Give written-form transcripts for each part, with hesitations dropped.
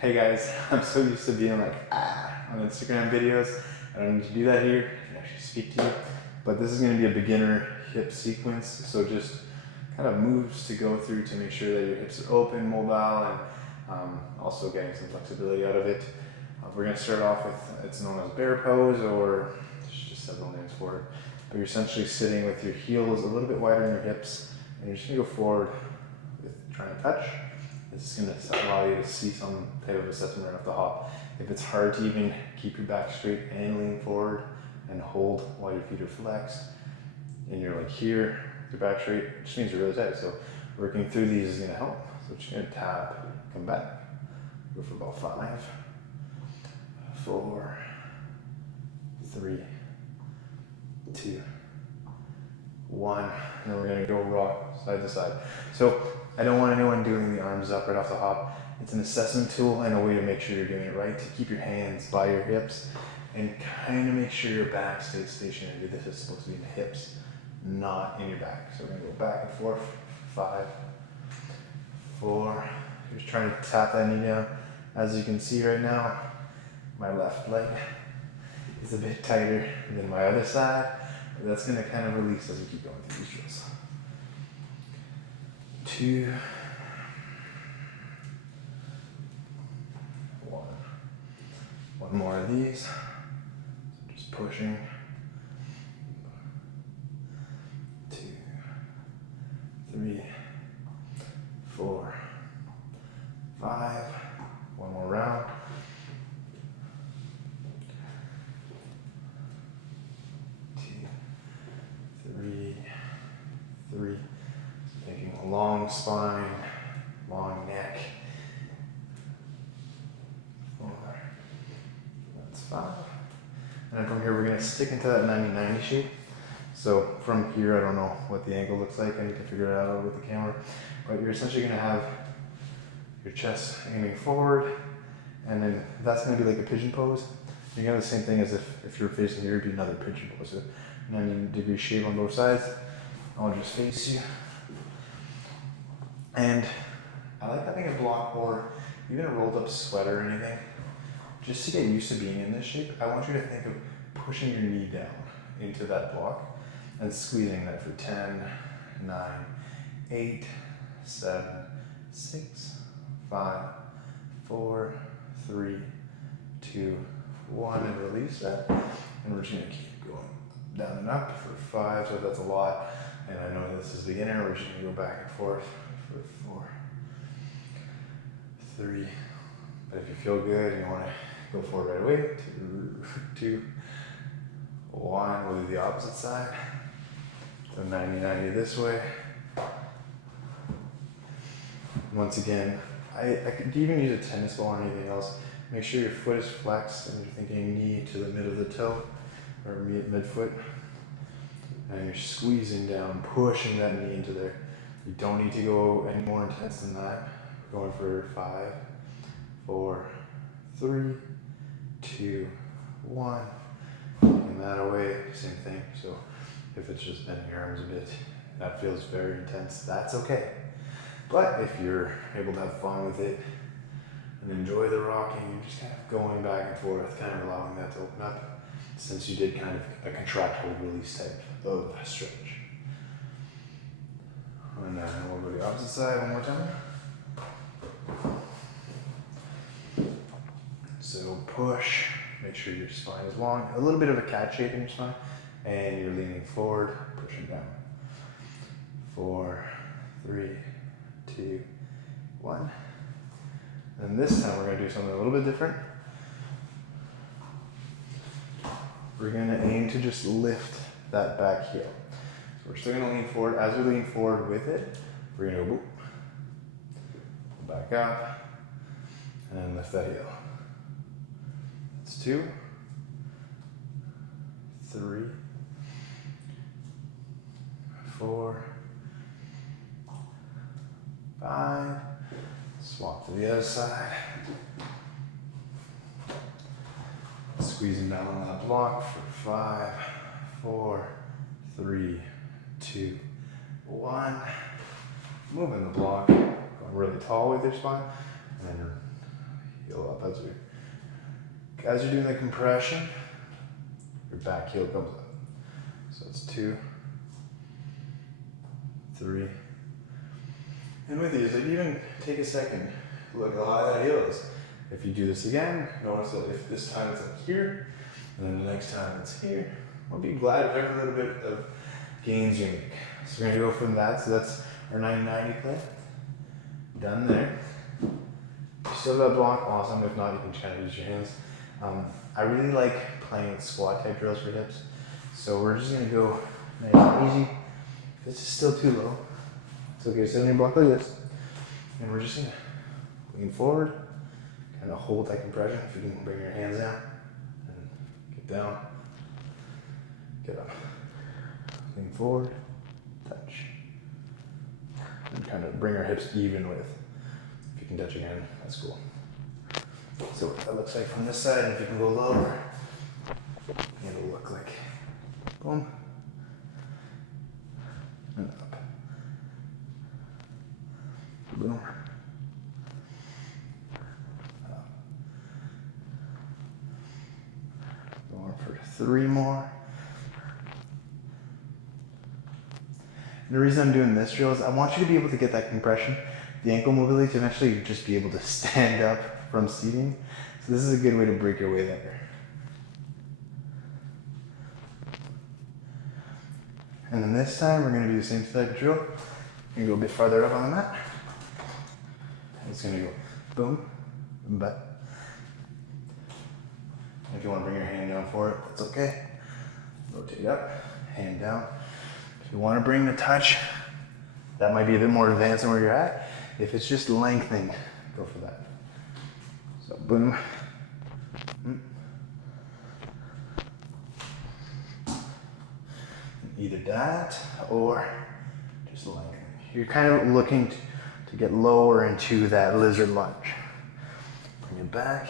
Hey guys, I'm so used to being like, on Instagram videos. I don't need to do that here. I can actually speak to you. But this is going to be a beginner hip sequence. So just kind of moves to go through to make sure that your hips are open, mobile, and also getting some flexibility out of it. We're going to start off with, it's known as bear pose, or there's just several names for it. But you're essentially sitting with your heels a little bit wider than your hips, and you're just going to go forward with trying to touch. This is going to allow you to see some type of assessment right off the hop. If it's hard to even keep your back straight and lean forward and hold while your feet are flexed, and you're like here, with your back straight, it just means you're really tight. So working through these is going to help. So just going to tap, come back, go for about 5, 4, 3, 2, 1, and then we're going to go rock side to side. So I don't want anyone doing the arms up right off the hop. It's an assessment tool and a way to make sure you're doing it right, to keep your hands by your hips and kind of make sure your back stays stationary. This is supposed to be in the hips, not in your back. So we're going to go back and forth, 5, 4, just trying to tap that knee down. As you can see right now, my left leg is a bit tighter than my other side. That's going to kind of release as we keep going through these drills. 2, 1. One more of these. So just pushing. 2, 3, 4, 5. One more round. 3. Making a long spine, long neck. 4. That's 5. And then from here, we're going to stick into that 90-90 shape. So from here, I don't know what the angle looks like. I need to figure it out with the camera. But you're essentially going to have your chest aiming forward, and then that's going to be like a pigeon pose. You're going to have the same thing as if you're facing here, it'd be another pigeon pose. So 90-degree shape on both sides. I'll just face you. And I like having a block or even a rolled up sweater or anything. Just to get used to being in this shape, I want you to think of pushing your knee down into that block and squeezing that for 10, 9, 8, 7, 6, 5, 4, 3, 2, 1, and release that. And we're just gonna keep going down and up for 5, so that's a lot. And I know this is beginner, we're just gonna go back and forth for 4, 3. But if you feel good and you wanna go forward right away, 2, 1, we'll do the opposite side. So 90-90 this way. Once again, I could even use a tennis ball or anything else. Make sure your foot is flexed and you're thinking knee to the middle of the toe or midfoot. And you're squeezing down, pushing that knee into there. You don't need to go any more intense than that. We're going for 5, 4, 3, 2, 1. Taking that away, same thing. So if it's just bending your arms a bit, that feels very intense, that's okay. But if you're able to have fun with it and enjoy the rocking, you're just kind of going back and forth, kind of allowing that to open up, since you did kind of a contract hold release type of stretch. And then we'll go to the opposite side one more time. So push, make sure your spine is long, a little bit of a cat shape in your spine, and you're leaning forward, pushing down. 4, 3, 2, 1. And this time we're going to do something a little bit different. We're going to aim to just lift that back heel. So we're still going to lean forward. As we lean forward with it, we're going to go boop, back up, and then lift that heel. That's 2, 3, 4, 5. Swap to the other side. Squeezing down on that block for 5, 4, 3, 2, 1. Moving the block, going really tall with your spine, and then your up. That's weird. As you're doing the compression, your back heel comes up. So it's 2, 3. And with these, like, even take a second, look how high that heel is. If you do this again, notice that if this time it's like here, and then the next time it's here, we'll be glad of every little bit of gains you make. So we're gonna go from that, so that's our 990 clip. Done there. If you still got block, awesome. If not, you can kind of use your hands. I really like playing with squat type drills for hips. So we're just gonna go nice and easy. If this is still too low, it's okay, sit on your block like this. And we're just gonna lean forward, kind of hold that compression. If you can bring your hands down, and get down, get up. Lean forward, touch. And kind of bring our hips even with. If you can touch again, that's cool. So what that looks like from this side, and if you can go lower, it'll look like boom, and up, boom, up. Going for 3 more. And the reason I'm doing this drill is I want you to be able to get that compression, the ankle mobility, to eventually just be able to stand up from seating. So this is a good way to break your way there. And then this time we're gonna do the same type of drill. We're gonna go a bit farther up on the mat. It's gonna go boom, but if you wanna bring your hand down for it, that's okay. Rotate up, hand down. If you wanna bring the touch, that might be a bit more advanced than where you're at. If it's just lengthening, go for that. So boom. Either that or just lengthening. You're kind of looking to get lower into that lizard lunge. Bring it back.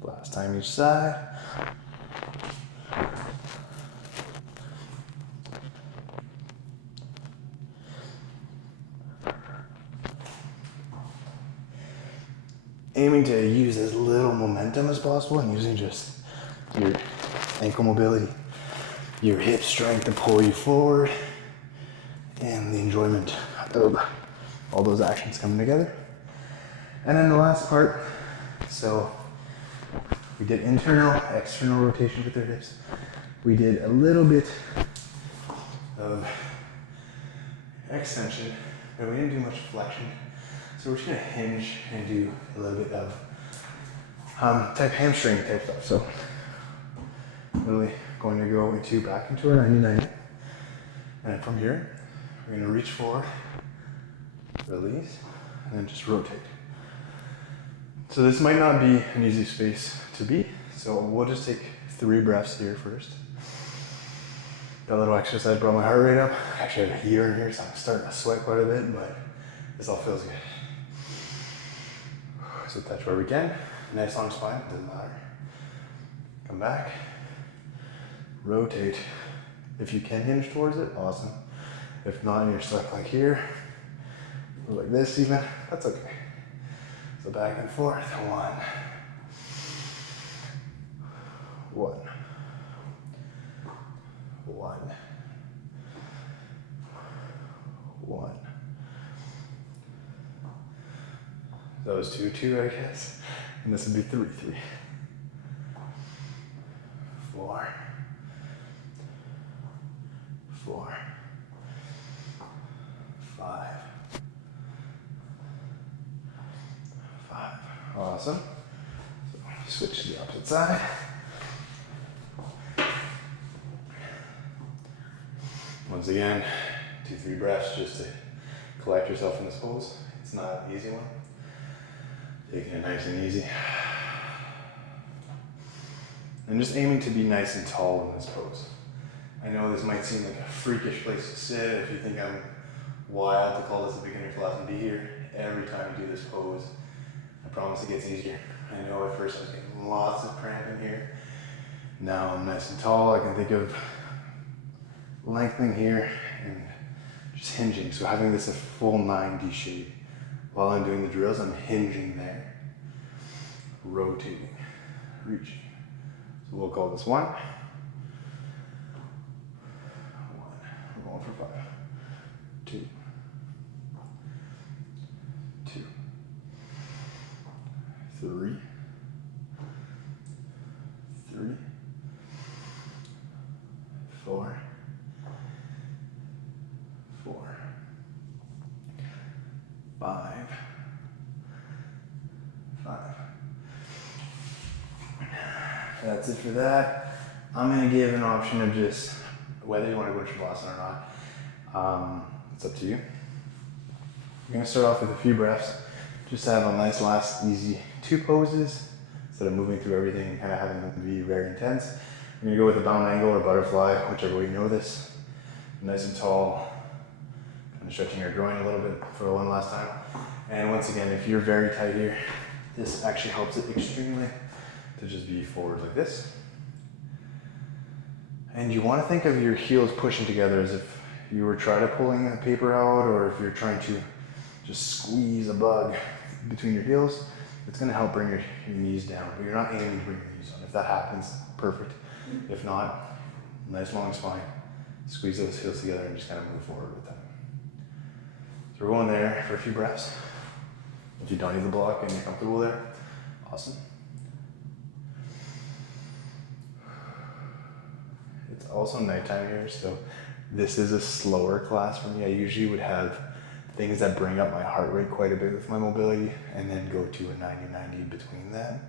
Last time each side. Aiming to use as little momentum as possible and using just your ankle mobility, your hip strength to pull you forward, and the enjoyment of all those actions coming together. And then the last part, so we did internal, external rotation with our hips. We did a little bit of extension, but we didn't do much flexion. So we're just gonna hinge and do a little bit of type hamstring type stuff. So literally going to go back into our 90-90. And then from here, we're gonna reach forward, release, and then just rotate. So this might not be an easy space to be. So we'll just take 3 breaths here first. That little exercise brought my heart rate up. Actually, I have a heater in here, so I'm starting to sweat quite a bit, but this all feels good. So touch where we can. Nice long spine, doesn't matter. Come back. Rotate. If you can hinge towards it, awesome. If not, and you're stuck like here, or like this even, that's okay. So back and forth, 1. 1. 1. 1. That was 2, I guess. And this would be 3. 4. 4. 5. 5. Awesome. So switch to the opposite side. Once again, 2-3 breaths just to collect yourself in this pose. It's not an easy one. Taking it nice and easy. And just aiming to be nice and tall in this pose. I know this might seem like a freakish place to sit if you think I'm wild to call this a beginner class and be here. Every time you do this pose, I promise it gets easier. I know at first I was getting lots of cramp in here. Now I'm nice and tall. I can think of lengthening here and just hinging. So having this a full 9D shape. While I'm doing the drills, I'm hinging there. Rotating, reaching. So we'll call this 1. 1. We're going for 5. 2. 2. 3. 3. 4. 4. 5. 5. That's it for that. I'm going to give an option of just whether you want to go to Shavasana or not. It's up to you. We're going to start off with a few breaths. Just to have a nice, last, easy 2 poses instead of moving through everything and kind of having them be very intense. We're going to go with a bound angle or butterfly, whichever way you know this. Nice and tall. Kind of stretching your groin a little bit for one last time. And once again, if you're very tight here, this actually helps it extremely to just be forward like this. And you want to think of your heels pushing together as if you were trying to pulling a paper out, or if you're trying to just squeeze a bug between your heels. It's going to help bring your knees down, but you're not aiming to bring your knees on. If that happens, perfect. If not, nice long spine. Squeeze those heels together and just kind of move forward with them. So we're going there for a few breaths. If you don't need the block and you're comfortable there, awesome. It's also nighttime here, so this is a slower class for me. I usually would have things that bring up my heart rate quite a bit with my mobility and then go to a 90-90 in between that.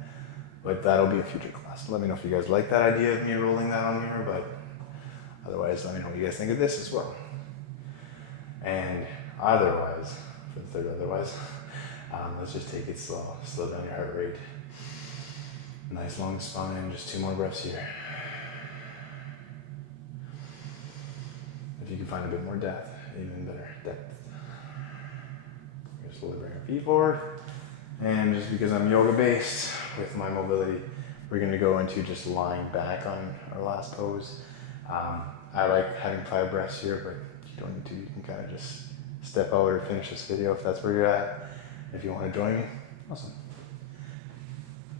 But that'll be a future class. Let me know if you guys like that idea of me rolling that on here, but otherwise, let me know what you guys think of this as well. And otherwise, for the third otherwise, let's just take it slow. Slow down your heart rate. Nice long spine, just 2 more breaths here. If you can find a bit more depth, even better depth. Just slowly bring our feet forward. And just because I'm yoga based with my mobility, we're gonna go into just lying back on our last pose. I like having 5 breaths here, but you don't need to. You can kind of just step out or finish this video if that's where you're at. If you want to join me, awesome.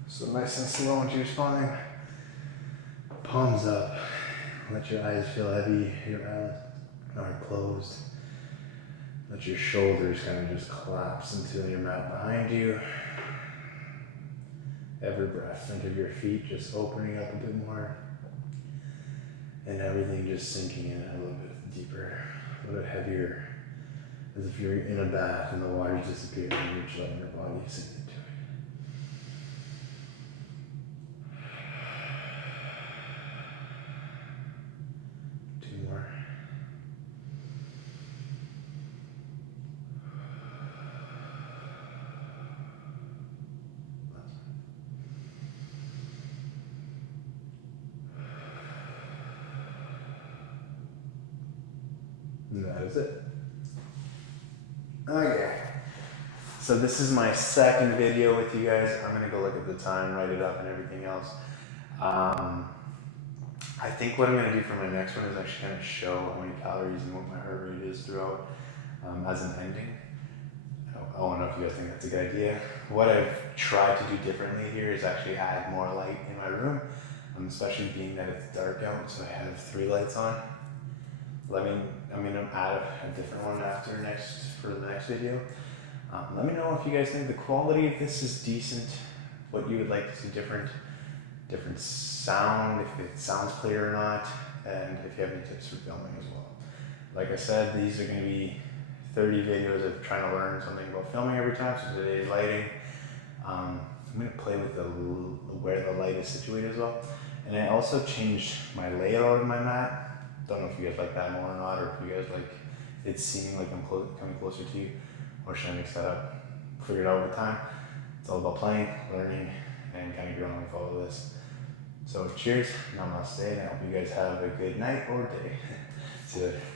So nice and slow into your spine. Palms up. Let your eyes feel heavy. Your eyes are closed. Let your shoulders kind of just collapse into your mat behind you. Every breath, think of your feet just opening up a bit more. And everything just sinking in a little bit deeper, a little bit heavier. As if you're in a bath and the water's disappearing and you're just letting your body sink into it. And that is it. Okay. So this is my second video with you guys. I'm gonna go look at the time, write it up and everything else. I think what I'm gonna do for my next one is actually kind of show how many calories and what my heart rate is throughout as an ending. I don't know if you guys think that's a good idea. What I've tried to do differently here is actually add more light in my room, especially being that it's dark out, so I have 3 lights on. I'm gonna add a different one for the next video. Let me know if you guys think the quality of this is decent, what you would like to see different sound, if it sounds clear or not, and if you have any tips for filming as well. Like I said, these are gonna be 30 videos of trying to learn something about filming every time, so today's lighting. I'm gonna play with where the light is situated as well. And I also changed my layout of my mat. Don't know if you guys like that more or not, or if you guys like it seeming like I'm coming closer to you, or should I mix that up? Figure it out over time. It's all about playing, learning, and kind of growing with all of this. So cheers, namaste, and I hope you guys have a good night or day. See you later.